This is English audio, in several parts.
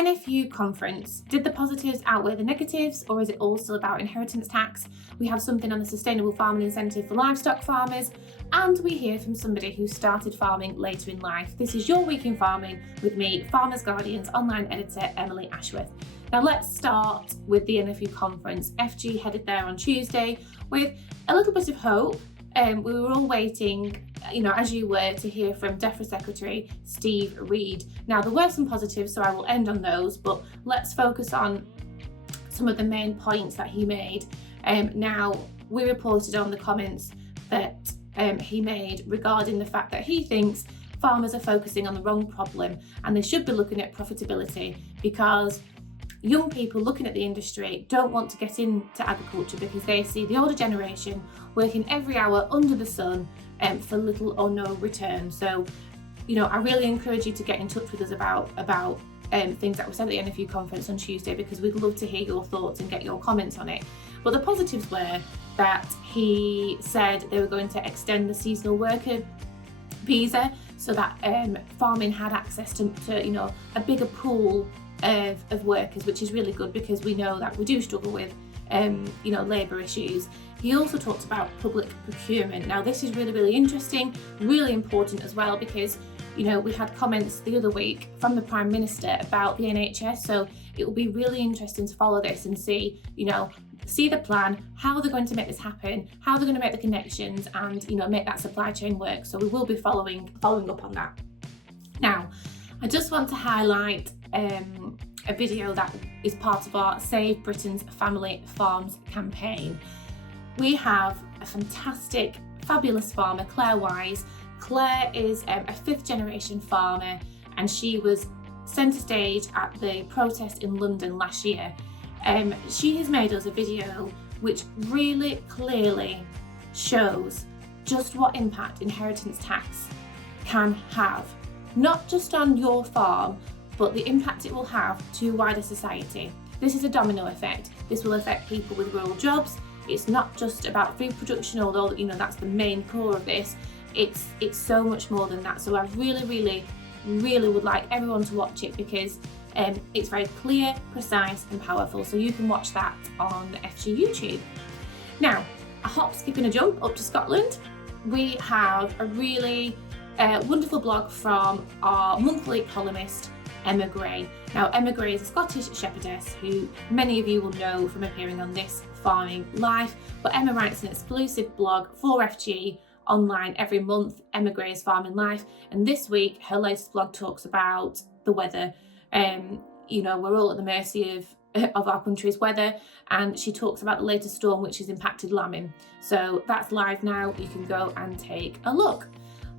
NFU conference, did the positives outweigh the negatives, or is it all still about inheritance tax? We have something on the sustainable farming incentive for livestock farmers, and we hear from somebody who started farming later in life. This is Your Week in Farming with me, Farmers Guardian's online editor, Emily Ashworth. Now let's start with the NFU conference. FG headed there on Tuesday with a little bit of hope. We were all waiting, as you were, to hear from DEFRA Secretary Steve Reed. Now there were some positives, so I will end on those, but let's focus on some of the main points that he made. Now, we reported on the comments that he made regarding the fact that he thinks farmers are focusing on the wrong problem and they should be looking at profitability, because young people looking at the industry don't want to get into agriculture because they see the older generation working every hour under the sun for little or no return. So, I really encourage you to get in touch with us about things that were said at the NFU conference on Tuesday, because we'd love to hear your thoughts and get your comments on it. But the positives were that he said they were going to extend the seasonal worker visa so that farming had access to a bigger pool of workers, which is really good because we know that we do struggle with labour issues. He also talked about public procurement. Now this is really, really interesting, really important as well, because we had comments the other week from the Prime Minister about the NHS, so it will be really interesting to follow this and see the plan, how they're going to make this happen, how they're going to make the connections and make that supply chain work. So we will be following up on that. Now I just want to highlight a video that is part of our Save Britain's Family Farms campaign. We have a fantastic, fabulous farmer, Claire Wise. Claire is a fifth generation farmer, and she was centre stage at the protest in London last year. She has made us a video which really clearly shows just what impact inheritance tax can have, not just on your farm, but the impact it will have to wider society. This is a domino effect. This will affect people with rural jobs. It's not just about food production, although that's the main core of this. It's so much more than that. So I really would like everyone to watch it, because it's very clear, precise and powerful. So you can watch that on FG YouTube. Now, a hop, skip and a jump up to Scotland. We have a really wonderful blog from our monthly columnist, Emma Gray. Now, Emma Gray is a Scottish shepherdess who many of you will know from appearing on This Farming Life, but Emma writes an exclusive blog for FG online every month, Emma Gray's Farming Life, and this week her latest blog talks about the weather. We're all at the mercy of our country's weather, and she talks about the latest storm which has impacted lambing. So that's live now, you can go and take a look.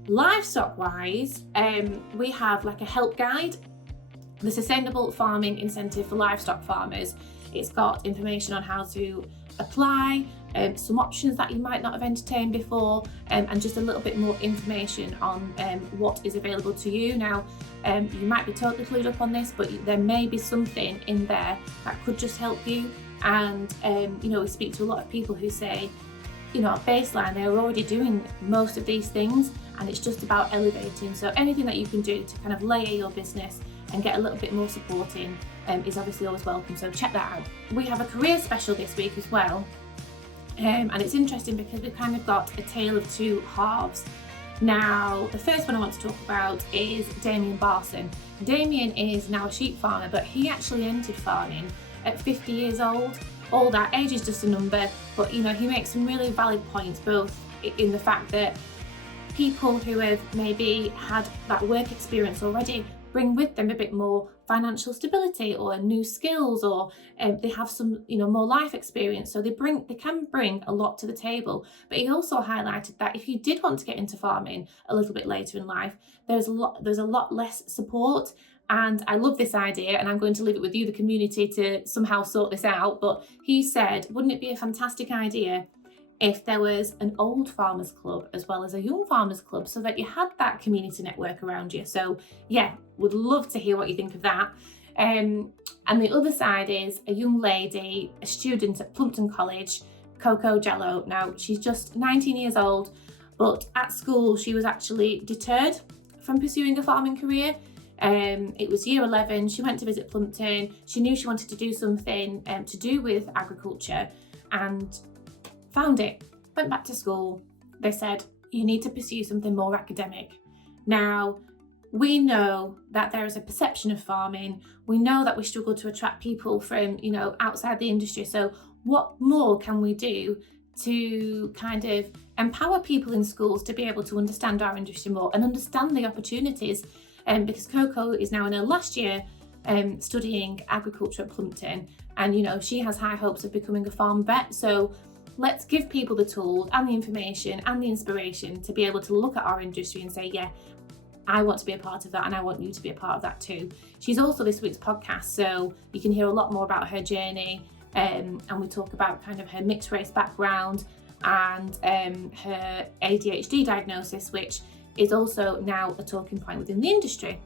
Livestock wise, we have like a help guide, the Sustainable Farming Incentive for Livestock Farmers. It's got information on how to apply, some options that you might not have entertained before, and just a little bit more information on what is available to you. Now, you might be totally clued up on this, but there may be something in there that could just help you. And we speak to a lot of people who say, at baseline, they're already doing most of these things, and it's just about elevating. So anything that you can do to kind of layer your business and get a little bit more support in is obviously always welcome, so check that out. We have a career special this week as well, and it's interesting because we've kind of got a tale of two halves. Now, the first one I want to talk about is Damien Barson. Damien is now a sheep farmer, but he actually entered farming at 50 years old. All that age is just a number, but he makes some really valid points, both in the fact that people who have maybe had that work experience already bring with them a bit more financial stability or new skills, or they have some more life experience, so they can bring a lot to the table. But he also highlighted that if you did want to get into farming a little bit later in life, there's a lot less support. And I love this idea, and I'm going to leave it with you, the community, to somehow sort this out. But he said, wouldn't it be a fantastic idea if there was an old farmers club as well as a young farmers club, so that you had that community network around you? So yeah, would love to hear what you think of that. And the other side is a young lady, a student at Plumpton College, Coco Jello. Now, she's just 19 years old, but at school she was actually deterred from pursuing a farming career. It was year 11. She went to visit Plumpton. She knew she wanted to do something to do with agriculture and found it. Went back to school. They said, you need to pursue something more academic. Now, we know that there is a perception of farming. We know that we struggle to attract people from, outside the industry. So what more can we do to kind of empower people in schools to be able to understand our industry more and understand the opportunities? Because Coco is now in her last year studying agriculture at Plumpton, and she has high hopes of becoming a farm vet. So let's give people the tools and the information and the inspiration to be able to look at our industry and say, yeah, I want to be a part of that, and I want you to be a part of that too. She's also this week's podcast, so you can hear a lot more about her journey, and we talk about kind of her mixed race background and her ADHD diagnosis, which is also now a talking point within the industry.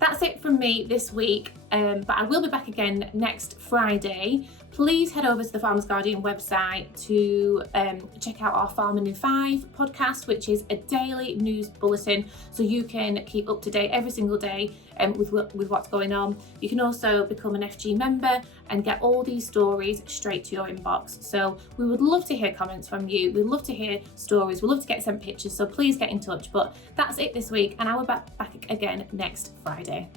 That's it from me this week, but I will be back again next Friday. Please head over to the Farmers Guardian website to check out our Farming in 5 podcast, which is a daily news bulletin, so you can keep up to date every single day with what's going on. You can also become an FG member and get all these stories straight to your inbox. So we would love to hear comments from you. We'd love to hear stories. We'd love to get sent pictures, so please get in touch. But that's it this week, and I will be back again next Friday.